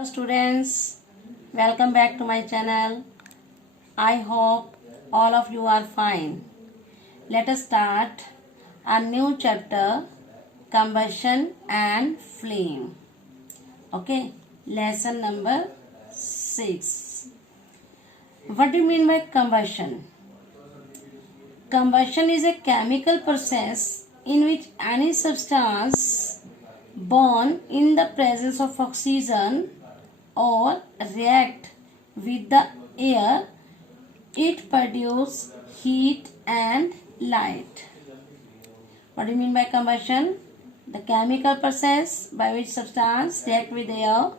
Hello students, welcome back to my channel. I hope all of you are fine. Let us start a new chapter, combustion and flame. Okay, lesson number 6. What do you mean by combustion? Combustion is a chemical process in which any substance burn in the presence of oxygen or react with the air. It produces heat and light. What do you mean by combustion? The chemical process by which substance react with air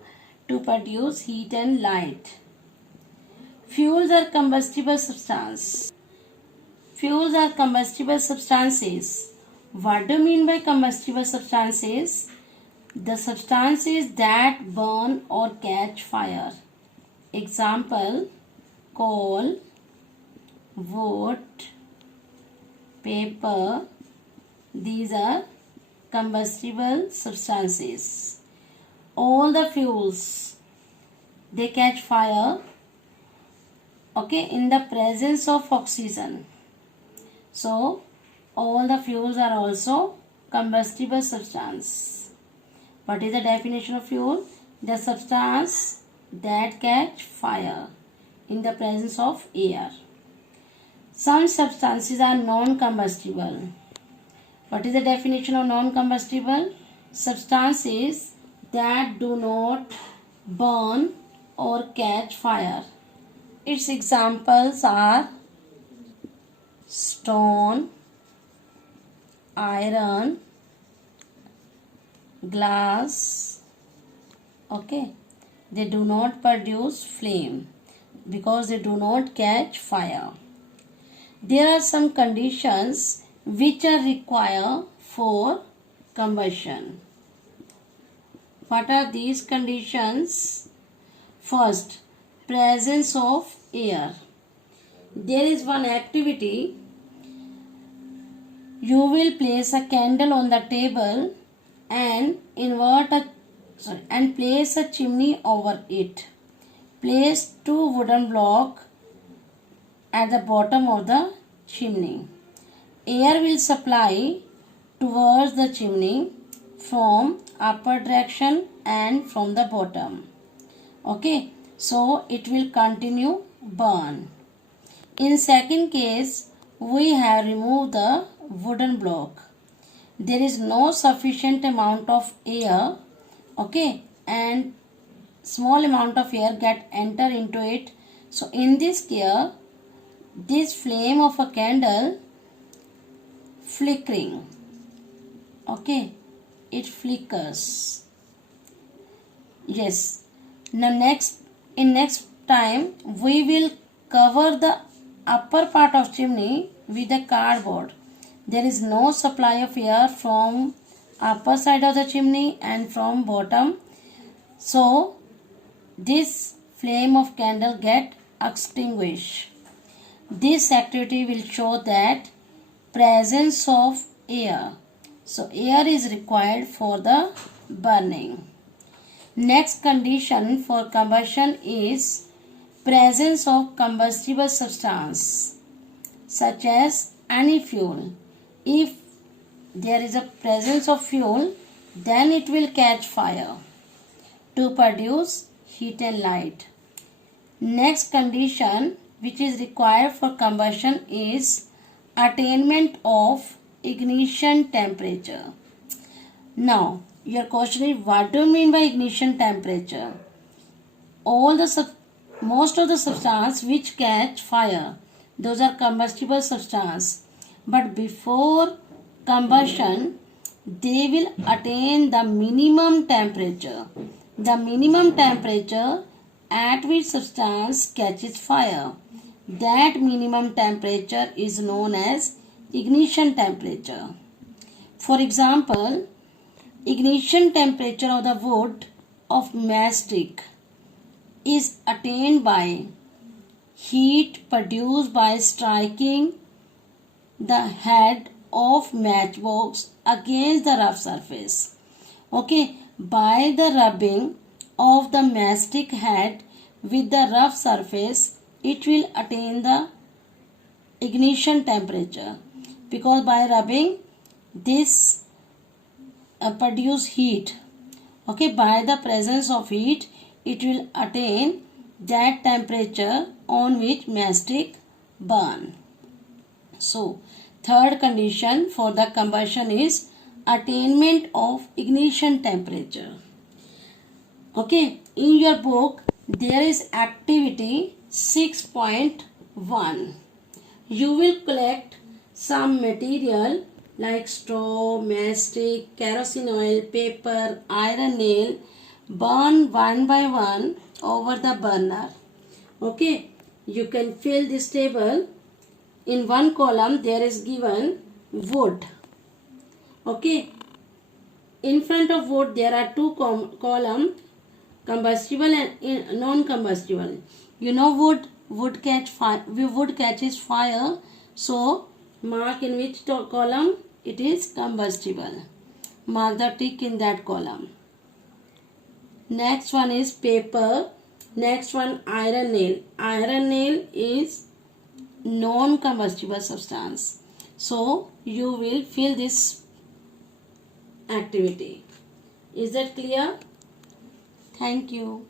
to produce heat and light. Fuels are combustible substances. Fuels are combustible substances. What do you mean by combustible substances? The substances that burn or catch fire. Example, coal, wood, paper. These are combustible substances. All the fuels, they catch fire, okay, in the presence of oxygen. So, all the fuels are also combustible substance. What is the definition of fuel? The substance that catch fire in the presence of air. Some substances are non-combustible. What is the definition of non-combustible? Substances that do not burn or catch fire. Its examples are stone, iron, glass. Okay, they do not produce flame because they do not catch fire. There are some conditions which are required for combustion. What are these conditions? First, presence of air. There is one activity. You will place a candle on the table and place a chimney over it. Place 2 wooden blocks at the bottom of the chimney. Air will supply towards the chimney from upper direction and from the bottom. Okay, so it will continue burn. In second case, we have removed the wooden block. There is no sufficient amount of air, okay, and small amount of air enter into it. So in this case, this flame of a candle flickering, okay, it flickers. Yes. Now next time we will cover the upper part of chimney with a cardboard. There is no supply of air from upper side of the chimney and from bottom. So this flame of candle get extinguished. This activity will show that presence of air. So air is required for the burning. Next condition for combustion is presence of combustible substance such as any fuel. If there is a presence of fuel, then it will catch fire to produce heat and light. Next condition which is required for combustion is attainment of ignition temperature. Now, your question is, what do you mean by ignition temperature? Most of the substance which catch fire, those are combustible substance. But before combustion, they will attain the minimum temperature. The minimum temperature at which substance catches fire. That minimum temperature is known as ignition temperature. For example, ignition temperature of the wood of matchstick is attained by heat produced by striking the head of matchbox against the rough surface. Okay, by the rubbing of the mastic head with the rough surface, it will attain the ignition temperature, because by rubbing this produce heat. Okay, by the presence of heat, it will attain that temperature on which mastic burn. So, third condition for the combustion is attainment of ignition temperature. Okay, in your book there is activity 6.1. You will collect some material like straw, mastic, kerosene oil, paper, iron nail, burn one by one over the burner. Okay, you can fill this table. In one column there is given wood. Okay, in front of wood there are two columns, combustible and non-combustible. You know wood catches fire, so mark in which column it is combustible. Mark the tick in that column. Next one is paper. Next one iron nail. Iron nail is non-combustible substance. So you will fill this activity. Is that clear? Thank you.